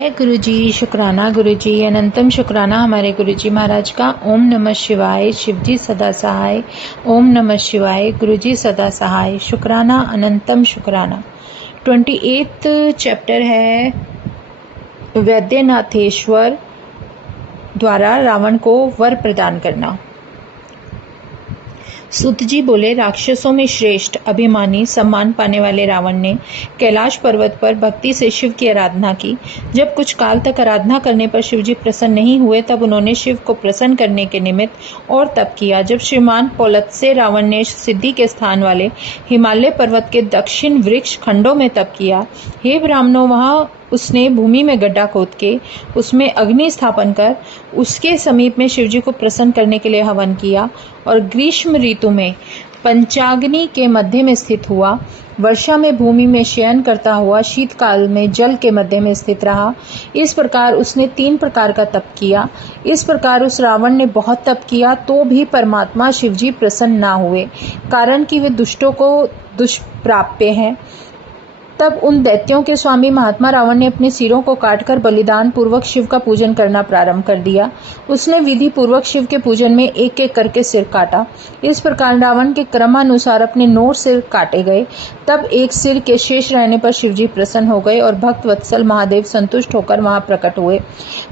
है गुरु जी, शुक्राना गुरु जी, अनंतम शुक्राना हमारे गुरु जी महाराज का। ओम नमः शिवाय। शिव जी सदा सहाय। ओम नमः शिवाय। गुरु जी सदा सहाय। शुक्राना, अनंतम शुक्राना। 28th चैप्टर है वैद्यनाथेश्वर द्वारा रावण को वर प्रदान करना। सूत जी बोले, राक्षसों में श्रेष्ठ, अभिमानी, सम्मान पाने वाले रावण ने कैलाश पर्वत पर भक्ति से शिव की आराधना की। जब कुछ काल तक आराधना करने पर शिव जी प्रसन्न नहीं हुए, तब उन्होंने शिव को प्रसन्न करने के निमित्त और तप किया। जब श्रीमान पौलत्स्य रावण ने सिद्धि के स्थान वाले हिमालय पर्वत के दक्षिण वृक्ष खंडों में तप किया, हे ब्राह्मणों, वहां उसने भूमि में गड्ढा खोद के उसमें अग्नि स्थापन कर उसके समीप में शिवजी को प्रसन्न करने के लिए हवन किया और ग्रीष्म ऋतु में पंचाग्नि के मध्य में स्थित हुआ। वर्षा में भूमि में शयन करता हुआ शीतकाल में जल के मध्य में स्थित रहा। इस प्रकार उसने 3 प्रकार का तप किया। इस प्रकार उस रावण ने बहुत तप किया तो भी परमात्मा शिवजी प्रसन्न ना हुए, कारण कि वे दुष्टों को दुष्प्राप्य हैं। तब उन दैत्यों के स्वामी महात्मा रावण ने अपने सिरों को काटकर बलिदान पूर्वक शिव का पूजन करना प्रारंभ कर दिया। उसने विधि पूर्वक शिव के पूजन में एक एक करके सिर काटा। इस प्रकार रावण के क्रमानुसार अपने 9 सिर काटे गए। तब एक सिर के शेष रहने पर शिवजी प्रसन्न हो गए और भक्त वत्सल महादेव संतुष्ट होकर वहां प्रकट हुए।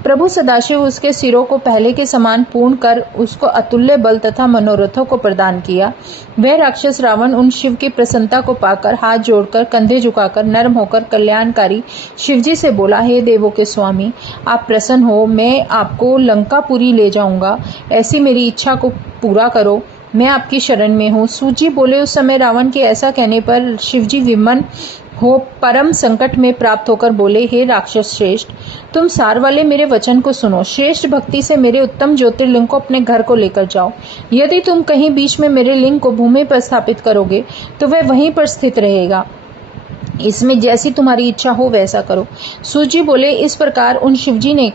प्रभु सदाशिव उसके सिरों को पहले के समान पूर्ण कर उसको अतुल्य बल तथा मनोरथों को प्रदान किया। वह राक्षस रावण उन शिव की प्रसन्नता को पाकर हाथ जोड़कर कंधे झुकाकर नर्म होकर कल्याणकारी शिवजी से बोला, हे देवों के स्वामी, आप प्रसन्न हो, मैं आपको लंकापुरी ले जाऊंगा, ऐसी मेरी इच्छा को पूरा करो, मैं आपकी शरण में हूँ। सूजी बोले, उस समय रावण के ऐसा कहने पर शिवजी विमन हो परम संकट में प्राप्त होकर बोले, हे राक्षस श्रेष्ठ, तुम सार वाले मेरे वचन को सुनो। श्रेष्ठ भक्ति से मेरे उत्तम ज्योतिर्लिंग को अपने घर को लेकर जाओ। यदि तुम कहीं बीच में मेरे लिंग को भूमि पर स्थापित करोगे तो वह वहीं पर स्थित रहेगा। इसमें जैसी तुम्हारी इच्छा हो वैसा करो। सूजी बोले, इस प्रकार उन शिवजी ने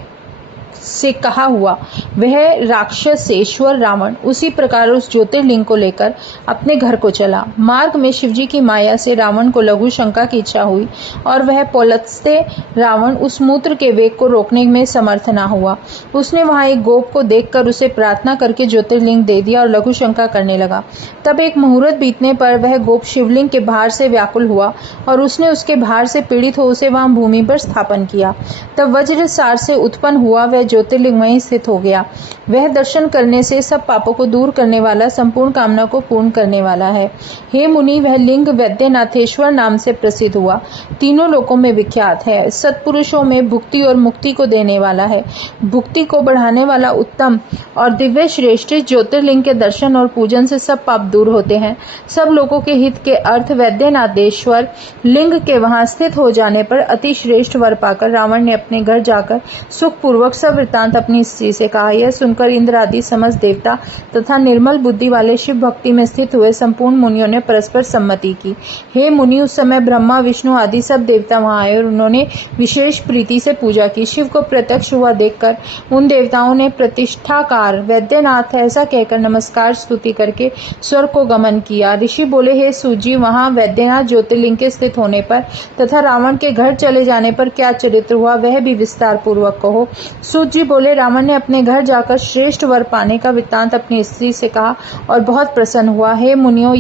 से कहा हुआ वह राक्षसेश्वर रावण उसी प्रकार उस ज्योतिर्लिंग को लेकर अपने घर को चला। मार्ग में शिवजी की माया से रावण को लघु शंका की इच्छा हुई और वह पौलत्स्य रावण उस मूत्र के वेग को रोकने में समर्थ न हुआ। उसने वहां एक गोप को देखकर उसे प्रार्थना करके ज्योतिर्लिंग दे दिया और लघु शंका करने लगा। तब एक मुहूर्त बीतने पर वह गोप शिवलिंग के भार से व्याकुल हुआ और उसने उसके भार से पीड़ित हो उसे वहां भूमि पर स्थापन किया। तब वज्र सार से उत्पन्न हुआ वह ज्योतिर्लिंग वहीं स्थित हो गया। वह दर्शन करने से सब पापों को दूर करने वाला, संपूर्ण कामना को पूर्ण करने वाला है। हे मुनि, वह लिंग वैद्यनाथेश्वर नाम से प्रसिद्ध हुआ, तीनों लोकों में विख्यात है। सत्पुरुषों में भुक्ति और मुक्ति को देने वाला है, भुक्ति को बढ़ाने वाला उत्तम और दिव्य श्रेष्ठ ज्योतिर्लिंग के दर्शन और पूजन से सब पाप दूर होते हैं। सब लोगों के हित के अर्थ वैद्यनाथेश्वर लिंग के वहां स्थित हो जाने पर अति श्रेष्ठ वर पाकर रावण ने अपने घर जाकर सुखपूर्वक सब वृत्तांत अपनी स्त्री से कहा। यह सुनकर इंद्र आदि समस्त देवता तथा निर्मल बुद्धि वाले शिव भक्ति में स्थित हुए संपूर्ण मुनियों ने परस्पर सम्मति की। हे मुनि, उस समय ब्रह्मा विष्णु आदि सब देवता वहां आए और उन्होंने विशेष प्रीति से पूजा की। शिव को प्रत्यक्ष हुआ देखकर उन देवताओं ने प्रतिष्ठाकार वैद्यनाथ ऐसा कहकर नमस्कार स्तुति करके स्वर्ग को गमन किया। ऋषि बोले, हे सूजी, वहां वैद्यनाथ ज्योतिर्लिंग के स्थित होने पर तथा रावण के घर चले जाने पर क्या चरित्र हुआ वह भी विस्तार पूर्वक कहो। सूजी बोले, रावण ने अपने घर जाकर श्रेष्ठ वर पाने का वृत्तांत अपनी स्त्री से कहा और बहुत प्रसन्न हुआ। हे मुनियों,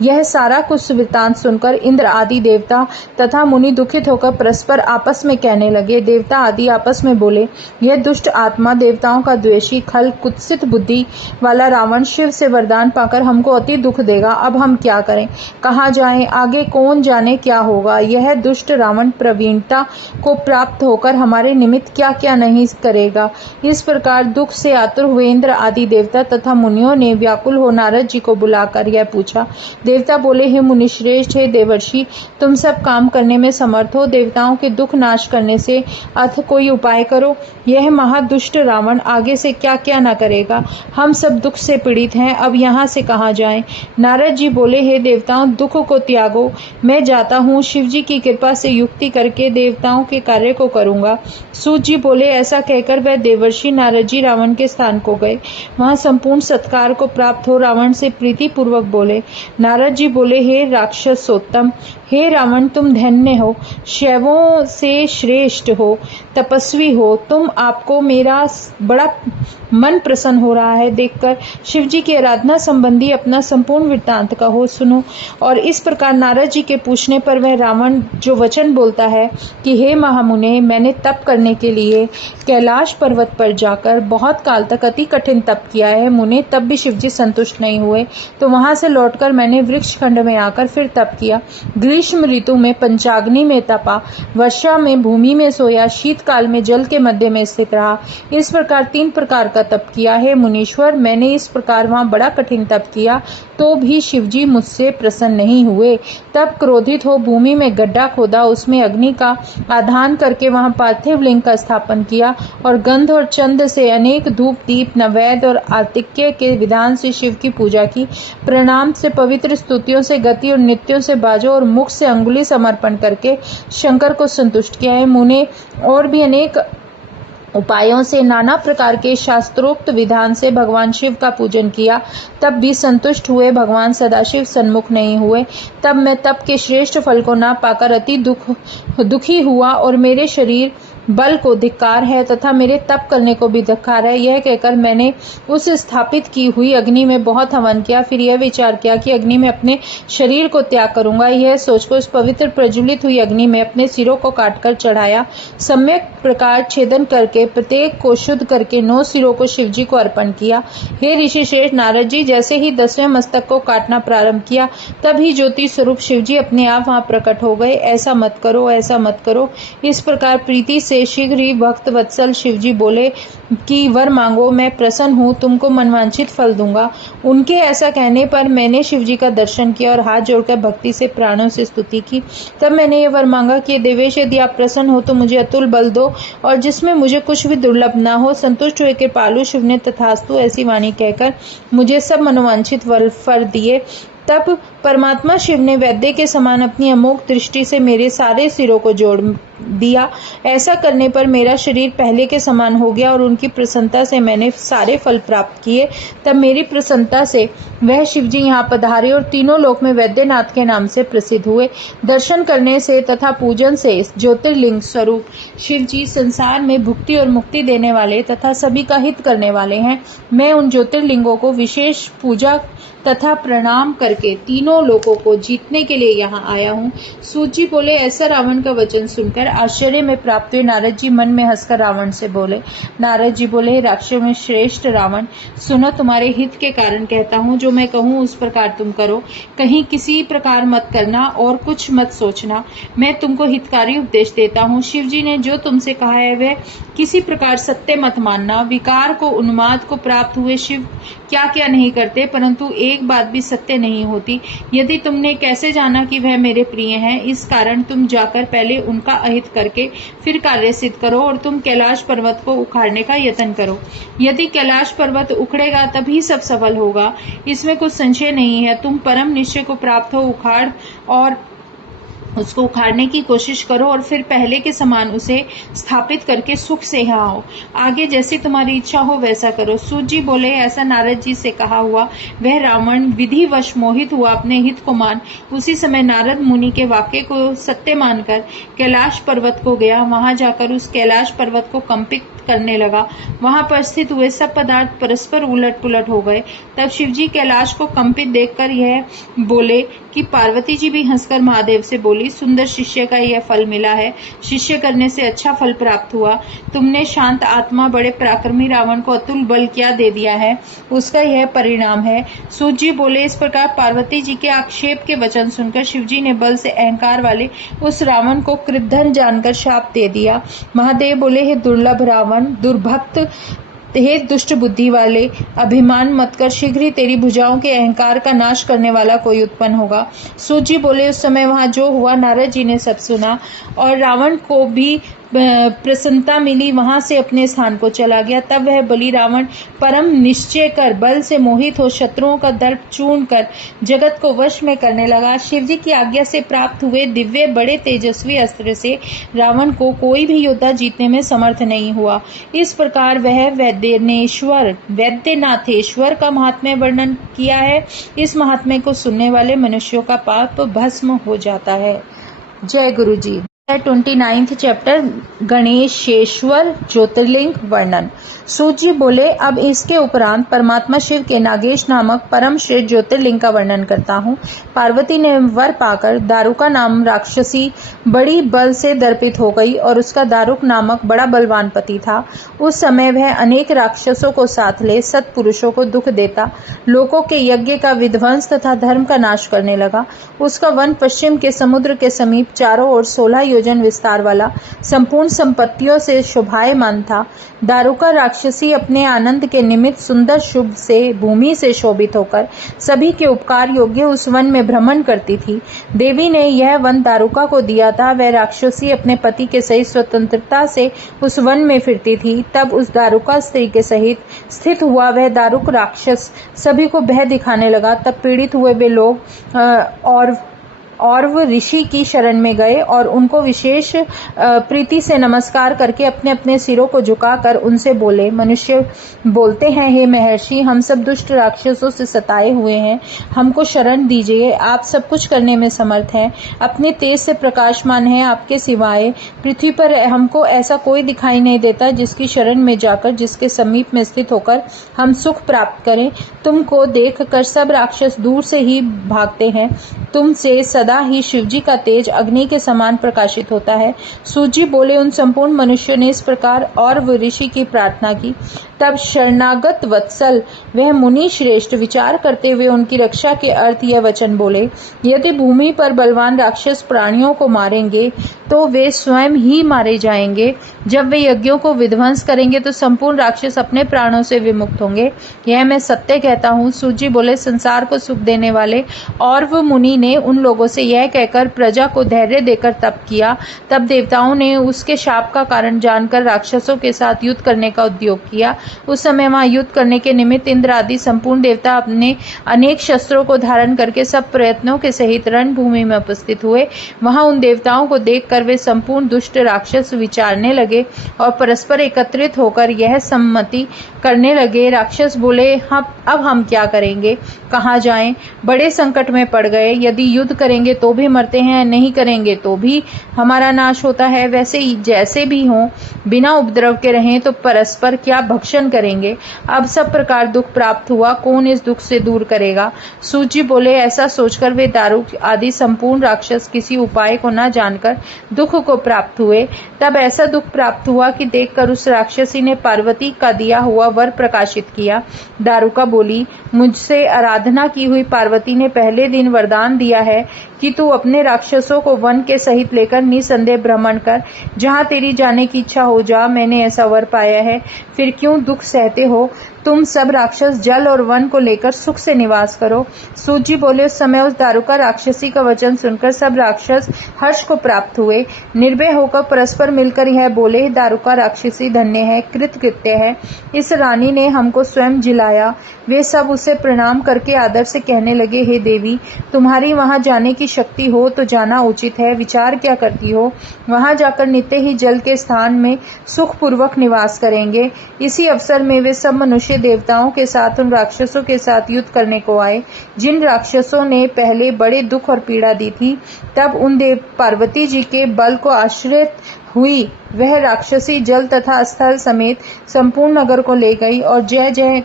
यह सारा कुछ वृत्तांत सुनकर इंद्र आदि देवता तथा मुनि दुखित होकर परस्पर आपस में कहने लगे। देवता आदि आपस में बोले, यह दुष्ट आत्मा, देवताओं का द्वेषी, खल, कुत्सित बुद्धि वाला रावण शिव से वरदान पाकर हमको अति दुख देगा। अब हम क्या करें, कहाँ जाएं, आगे कौन जाने क्या होगा। यह दुष्ट रावण प्रवीणता को प्राप्त होकर हमारे निमित्त क्या क्या नहीं करेगा। इस प्रकार दुख से आतुर हुए इंद्र आदि देवता तथा मुनियों ने व्याकुल हो नारद जी को बुलाकर यह पूछा। देवता बोले, हे मुनिश्रेष्ठ, हे देवर्षि, तुम सब काम करने में समर्थ हो, देवताओं के दुख नाश करने से अथ कोई उपाय करो। यह महादुष्ट रावण आगे से क्या क्या न करेगा, हम सब दुख से पीड़ित हैं, अब यहाँ से कहाँ जाएं। नारद जी बोले, हे देवताओं, दुख को त्यागो, मैं जाता हूँ, शिव जी की कृपा से युक्ति करके देवताओं के कार्य को करूंगा। सूत जी बोले, ऐसा कहकर वह देवर्षि नारद जी रावण के स्थान को गए। वहां संपूर्ण सत्कार को प्राप्त हो रावण से प्रीति पूर्वक बोले। नारद जी बोले, हे राक्षसोत्तम, हे रावण, तुम धन्य हो, शैवों से श्रेष्ठ हो, तपस्वी हो। तुम आपको मेरा बड़ा मन प्रसन्न हो रहा है देखकर। शिव जी की आराधना संबंधी अपना संपूर्ण वृत्तांत कहो, सुनो। और इस प्रकार नारद जी के पूछने पर वह रावण जो वचन बोलता है कि हे महामुने, मैंने तप करने के लिए कैलाश पर्वत पर जाकर बहुत काल तक अति कठिन तप किया है मुने, तब भी शिव जी संतुष्ट नहीं हुए। तो वहां से लौटकर मैंने वृक्ष खंड में आकर फिर तप किया। ग्रीष्म ऋतु में पंचाग्नि में तपा, वर्षा में भूमि में सोया, शीतकाल में जल के मध्य में स्थित रहा। इस प्रकार 3 प्रकार का तप किया है मुनीश्वर। मैंने इस प्रकार वहां बड़ा कठिन तप किया तो भी शिवजी मुझसे प्रसन्न नहीं हुए। तब क्रोधित हो भूमि में गड्ढा खोदा, उसमें अग्नि का आधान करके वहां पार्थिव लिंग का स्थापन किया और गंध और चंद से अनेक धूप दीप नैवेद्य और आतिक्य के विधान से शिव की पूजा की। प्रणाम से पवित्र स्तुतियों से गति और नित्यों से बाजों और मुख से अंगुली समर्पण करके शंकर को संतुष्ट किया है मुने। और भी अनेक उपायों से नाना प्रकार के शास्त्रोक्त विधान से भगवान शिव का पूजन किया, तब भी संतुष्ट हुए भगवान सदाशिव सन्मुख नहीं हुए। तब मैं तप के श्रेष्ठ फल को ना पाकर अति दुखी हुआ और मेरे शरीर बल को धिक्कार है तथा मेरे तप करने को भी धिक्कार है। यह कहकर मैंने उस स्थापित की हुई अग्नि में बहुत हवन किया। फिर यह विचार किया कि अग्नि में अपने शरीर को त्याग करूंगा। यह सोचकर उस पवित्र प्रज्वलित हुई अग्नि में अपने सिरों को काटकर चढ़ाया। सम्यक प्रकार छेदन करके प्रत्येक को शुद्ध करके 9 सिरों को शिवजी को अर्पण किया। हे ऋषि श्रेष्ठ नारद जी, जैसे ही 10वें मस्तक को काटना प्रारंभ किया तभी ज्योति स्वरूप शिवजी अपने आप वहां प्रकट हो गए। ऐसा मत करो, ऐसा मत करो। इस प्रकार प्रीति से शीघ्र ही भक्त वत्सल शिवजी बोले कि वर मांगो, मैं प्रसन्न हूँ, तुमको मनवांछित फल दूंगा। उनके ऐसा कहने पर मैंने शिवजी का दर्शन किया और हाथ जोड़कर भक्ति से प्राणों से स्तुति की। तब मैंने ये वर मांगा कि देवेश, यदि आप प्रसन्न हो तो मुझे अतुल बल दो और जिसमें मुझे कुछ भी दुर्लभ न हो। संतुष्ट हुए कृपालु शिव ने तथास्तु ऐसी वाणी कहकर मुझे सब मनोवांछित वर दिए। तब परमात्मा शिव ने वैद्य के समान अपनी अमोघ दृष्टि से मेरे सारे सिरों को जोड़ दिया। ऐसा करने पर मेरा शरीर पहले के समान हो गया और उनकी प्रसन्नता से मैंने सारे फल प्राप्त किए। तब मेरी प्रसन्नता से वह शिवजी यहाँ पधारे और तीनों लोक में वैद्यनाथ के नाम से प्रसिद्ध हुए। दर्शन करने से तथा पूजन से ज्योतिर्लिंग स्वरूप शिवजी संसार में भुक्ति और मुक्ति देने वाले तथा सभी का हित करने वाले हैं। मैं उन ज्योतिर्लिंगों को विशेष पूजा तथा प्रणाम करके तीनों लोकों को जीतने के लिए यहाँ आया हूँ। सूत जी बोले, ऐसा रावण का वचन सुनकर आश्चर्य में प्राप्त हुए नारद जी मन में हंसकर रावण से बोले। नारद जी बोले, राक्षसों में श्रेष्ठ रावण, सुनो, तुम्हारे हित के कारण कहता हूँ, जो मैं कहूँ उस प्रकार तुम करो। कहीं किसी प्रकार मत करना और कुछ मत सोचना। मैं तुमको हितकारी उपदेश देता हूँ। शिव जी ने जो तुमसे कहा है वह किसी प्रकार सत्य मत मानना। विकार को उन्माद को प्राप्त हुए शिव क्या क्या नहीं करते, परंतु एक बात भी सत्य नहीं होती। यदि तुमने कैसे जाना कि वह मेरे प्रिय हैं, इस कारण तुम जाकर पहले उनका अहित करके फिर कार्य सिद्ध करो और तुम कैलाश पर्वत को उखाड़ने का यत्न करो। यदि कैलाश पर्वत उखड़ेगा तभी सब सफल होगा, इसमें कुछ संशय नहीं है। तुम परम निश्चय को प्राप्त हो उखाड़ और उसको उखाड़ने की कोशिश करो और फिर पहले के समान उसे स्थापित करके सुख से यहाँ आओ। आगे जैसी तुम्हारी इच्छा हो वैसा करो। सूत जी बोले, ऐसा नारद जी से कहा हुआ वह रावण विधिवश मोहित हुआ अपने हित को मान उसी समय नारद मुनि के वाक्य को सत्य मानकर कैलाश पर्वत को गया। वहां जाकर उस कैलाश पर्वत को कंपित करने लगा। वहां पर स्थित हुए सब पदार्थ परस्पर उलट पुलट हो गए। तब शिवजी कैलाश को कंपित देखकर यह बोले कि पार्वती जी भी हंसकर महादेव से बोली, सुंदर शिष्य का यह फल मिला है। शिष्य करने से अच्छा फल प्राप्त हुआ। तुमने शांत आत्मा बड़े पराक्रमी रावण को अतुल बल क्या दे दिया है, उसका यह परिणाम है। सूत जी बोले, इस प्रकार पार्वती जी के आक्षेप के वचन सुनकर शिवजी ने बल से अहंकार वाले उस रावण को कृतधन जानकर शाप दे दिया। महादेव बोले, हे दुर्लभ रावण, दुर्भक्त, हे दुष्ट बुद्धि वाले, अभिमान मत कर, शीघ्र ही तेरी भुजाओं के अहंकार का नाश करने वाला कोई उत्पन्न होगा। सूत जी बोले, उस समय वहां जो हुआ नारद जी ने सब सुना और रावण को भी प्रसन्नता मिली, वहां से अपने स्थान को चला गया। तब वह बलि रावण परम निश्चय कर बल से मोहित हो शत्रुओं का दर्प चूर्ण कर जगत को वश में करने लगा। शिवजी की आज्ञा से प्राप्त हुए दिव्य बड़े तेजस्वी अस्त्र से रावण को कोई भी योद्धा जीतने में समर्थ नहीं हुआ। इस प्रकार वह वैद्यनाथेश्वर का महात्म्य वर्णन किया है। इस महात्म्य को सुनने वाले मनुष्यों का पाप भस्म हो जाता है। जय गुरु जी। 29th चैप्टर गणेशेश्वर ज्योतिर्लिंग वर्णन। सूत जी बोले, अब इसके उपरांत परमात्मा शिव के नागेश नामक परम श्रेष्ठ ज्योतिर्लिंग का वर्णन करता हूँ। पार्वती ने वर पाकर दारुका नाम राक्षसी बड़ी बल से दर्पित हो गई और उसका दारुक नामक बड़ा बलवान पति था। उस समय वह अनेक राक्षसों को साथ ले सत्पुरुषों को दुख देता, लोगों के यज्ञ का विध्वंस तथा धर्म का नाश करने लगा। उसका वन पश्चिम के समुद्र के समीप चारों ओर 16 योजन विस्तार वाला संपूर्ण संपत्तियों से शोभायमान था। दारुका राक्षसी अपने आनंद के निमित्त सुंदर शुभ से भूमि से शोभित होकर सभी के उपकार योग्य उस वन में भ्रमण करती थी। देवी ने यह वन दारुका को दिया था। वह राक्षसी अपने पति के सहित स्वतंत्रता से उस वन में फिरती थी। तब उस दारुका स्त्री के सहित स्थित हुआ वह दारुक राक्षस सभी को भय दिखाने लगा। तब पीड़ित हुए वे लोग और वो ऋषि की शरण में गए और उनको विशेष प्रीति से नमस्कार करके अपने अपने सिरों को झुकाकर उनसे बोले। मनुष्य बोलते हैं, हे महर्षि, हम सब दुष्ट राक्षसों से सताए हुए हैं, हमको शरण दीजिए। आप सब कुछ करने में समर्थ हैं, अपने तेज से प्रकाशमान हैं। आपके सिवाय पृथ्वी पर हमको ऐसा कोई दिखाई नहीं देता जिसकी शरण में जाकर, जिसके समीप में स्थित होकर हम सुख प्राप्त करें। तुमको देख कर सब राक्षस दूर से ही भागते हैं। तुमसे सदा ही शिवजी का तेज अग्नि के समान प्रकाशित होता है। सूत जी बोले, उन संपूर्ण मनुष्यों ने इस प्रकार और वो ऋषि की प्रार्थना की। तब शरणागत वत्सल वह मुनि श्रेष्ठ विचार करते हुए उनकी रक्षा के अर्थ यह वचन बोले, यदि भूमि पर बलवान राक्षस प्राणियों को मारेंगे तो वे स्वयं ही मारे जाएंगे। जब वे यज्ञों को विध्वंस करेंगे तो संपूर्ण राक्षस अपने प्राणों से विमुक्त होंगे। यह मैं सत्य कहता हूँ। सूत जी बोले, संसार को सुख देने वाले और वो मुनि ने उन लोगों से यह कहकर प्रजा को धैर्य देकर तप किया। तब देवताओं ने उसके शाप का कारण जानकर राक्षसों के साथ युद्ध करने का उद्योग किया। उस समय वहां युद्ध करने के निमित्त इंद्र आदि संपूर्ण देवता अपने अनेक शस्त्रों को धारण करके सब प्रयत्नों के सहित रणभूमि में उपस्थित हुए। वहां उन देवताओं को देखकर वे संपूर्ण दुष्ट राक्षस विचारने लगे और परस्पर एकत्रित होकर यह सम्मति करने लगे। राक्षस बोले, अब हम क्या करेंगे, कहाँ जाएं? बड़े संकट में पड़ गए। यदि युद्ध करेंगे तो भी मरते हैं, नहीं करेंगे तो भी हमारा नाश होता है। वैसे जैसे भी हो, बिना उपद्रव के रहें तो परस्पर क्या भक्षण करेंगे। अब सब प्रकार दुख प्राप्त हुआ, कौन इस दुख से दूर करेगा? सूत जी बोले, ऐसा सोचकर वे दारुक आदि संपूर्ण राक्षस किसी उपाय को न जानकर दुख को प्राप्त हुए। तब ऐसा दुख प्राप्त हुआ कि देखकर उस राक्षसी ने पार्वती का दिया हुआ वर प्रकाशित किया। दारुका बोली, मुझसे आराधना की हुई पार्वती ने पहले दिन वरदान दिया है कि तू अपने राक्षसों को वन के सहित लेकर निसंदेह भ्रमण कर, जहां तेरी जाने की इच्छा हो जा। मैंने ऐसा वर पाया है, फिर क्यों दुख सहते हो? तुम सब राक्षस जल और वन को लेकर सुख से निवास करो। सूत जी बोले, उस समय उस दारुका राक्षसी का वचन सुनकर सब राक्षस हर्ष को प्राप्त हुए। निर्भय होकर परस्पर मिलकर यह बोले, दारुका राक्षसी धन्य है, कृतकृत्य है, इस रानी ने हमको स्वयं जिलाया। वे सब उसे प्रणाम करके आदर से कहने लगे, हे देवी, तुम्हारी वहां जाने की शक्ति हो तो जाना उचित है। विचार क्या करती हो? वहां जाकर नित्य ही जल के स्थान में सुखपूर्वक निवास करेंगे। इसी अवसर में वे सब मनुष्य देवताओं के साथ उन राक्षसों के साथ युद्ध करने को आए जिन राक्षसों ने पहले बड़े दुख और पीड़ा दी थी। तब उन देव पार्वती जी के बल को आश्रित हुई वह राक्षसी जल तथा स्थल समेत संपूर्ण नगर को ले गई और जय जय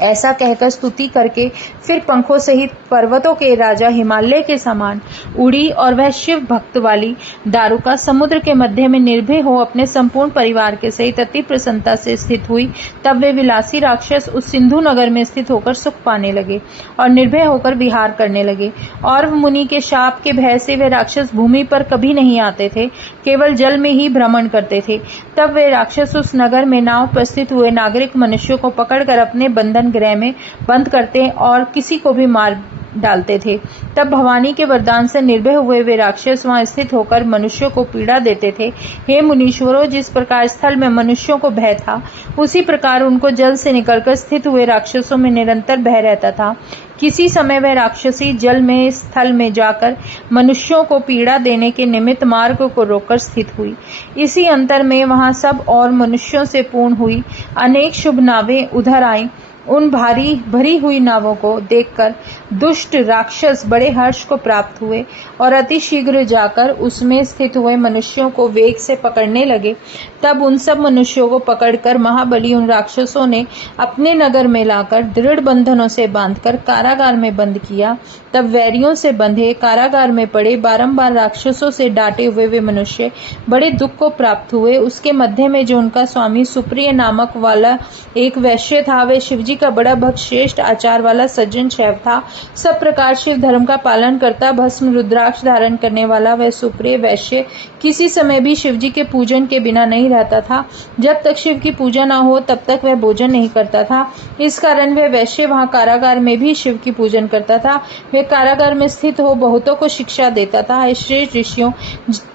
ऐसा कहकर स्तुति करके फिर पंखों सहित पर्वतों के राजा हिमालय के समान उड़ी और वह शिव भक्त वाली दारुका समुद्र के मध्य में निर्भय हो अपने संपूर्ण परिवार के सहित अति प्रसन्नता से स्थित हुई। तब वे विलासी राक्षस उस सिंधु नगर में स्थित होकर सुख पाने लगे और निर्भय होकर विहार करने लगे। और मुनि के शाप के भय से वे राक्षस भूमि पर कभी नहीं आते थे, केवल जल में ही भ्रमण करते थे। तब वे राक्षस उस नगर में नाव पर स्थित हुए नागरिक मनुष्यों को पकड़कर अपने बंधन गृह में बंद करते और किसी को भी मार डालते थे। तब भवानी के वरदान से निर्भय हुए वे राक्षस वहां स्थित होकर मनुष्यों को पीड़ा देते थे। हे मुनीश्वरों, जिस प्रकार स्थल में मनुष्यों को भय था, उसी प्रकार उनको जल से निकलकर स्थित हुए राक्षसों में निरंतर भय रहता था। किसी समय वह राक्षसी जल में स्थल में जाकर मनुष्यों को पीड़ा देने के निमित्त मार्ग को रोककर स्थित हुई। इसी अंतर में वहां सब और मनुष्यों से पूर्ण हुई अनेक शुभ नावें उधर आईं। उन भरी हुई नावों को देखकर दुष्ट राक्षस बड़े हर्ष को प्राप्त हुए और अति शीघ्र जाकर उसमें स्थित हुए मनुष्यों को वेग से पकड़ने लगे। तब उन सब मनुष्यों को पकड़कर महाबली उन राक्षसों ने अपने नगर में लाकर दृढ़ बंधनों से बांधकर कारागार में बंद किया। तब वैरियों से बंधे कारागार में पड़े बारंबार राक्षसों से डांटे हुए वे मनुष्य बड़े दुख को प्राप्त हुए। उसके मध्य में जो उनका स्वामी सुप्रिय नामक वाला एक वैश्य था, वह शिवजी का बड़ा भक्त श्रेष्ठ आचार वाला सज्जन शैव था। सब प्रकार शिव धर्म का पालन करता, भस्म रुद्राक्ष धारण करने वाला वह सुप्रिय वैश्य किसी समय भी शिवजी के पूजन के बिना नहीं रहता था। जब तक शिव की पूजा न हो तब तक वह भोजन नहीं करता था। इस कारण वह वैश्य वहां कारागार में भी शिव की पूजन करता था। वह कारागार में स्थित हो बहुतों को शिक्षा देता था। श्रेष्ठ ऋषियों,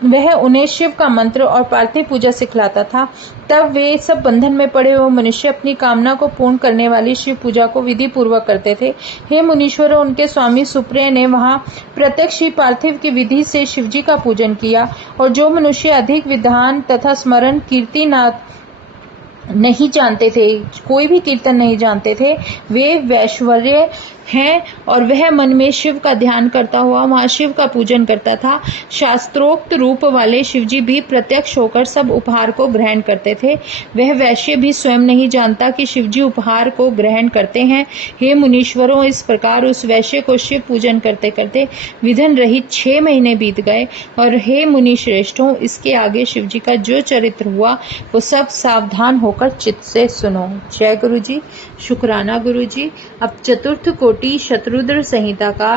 वह उन्हें शिव का मंत्र और पार्थिव पूजा सिखलाता था। तब वे सब बंधन में पड़े हुए मनुष्य अपनी कामना को पूर्ण करने वाली शिव पूजा को विधि पूर्वक करते थे। हे मुनीश्वरों, उनके स्वामी सुप्रिय ने वहां प्रत्यक्ष ही पार्थिव की विधि से शिवजी का पूजन किया। और जो मनुष्य अधिक विधान तथा स्मरण कीर्तिनाथ नहीं जानते थे, कोई भी कीर्तन नहीं जानते थे, वे वैश्वर्य हैं और वह मन में शिव का ध्यान करता हुआ वहां शिव का पूजन करता था। शास्त्रोक्त रूप वाले शिवजी भी प्रत्यक्ष होकर सब उपहार को ग्रहण करते थे। वह वैश्य भी स्वयं नहीं जानता कि शिवजी उपहार को ग्रहण करते हैं। हे मुनीश्वरों, इस प्रकार उस वैश्य को शिव पूजन करते करते विधन रहित 6 महीने बीत गए। और हे मुनि श्रेष्ठों, इसके आगे शिवजी का जो चरित्र हुआ वो सब सावधान होकर चित्त से सुनो। जय गुरु जी। शुक्राना गुरु जी। अब चतुर्थ कोटि शतरुद्र संहिता का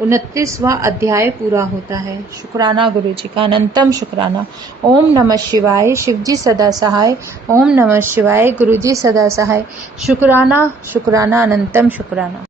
29वां अध्याय पूरा होता है। शुक्राना गुरु जी का अनंतम शुक्राना। ओम नमः शिवाय। शिवजी सदा सहाय। ओम नमः शिवाय। गुरु जी सदा सहाय। शुक्राना शुक्राना अनंतम शुक्राना।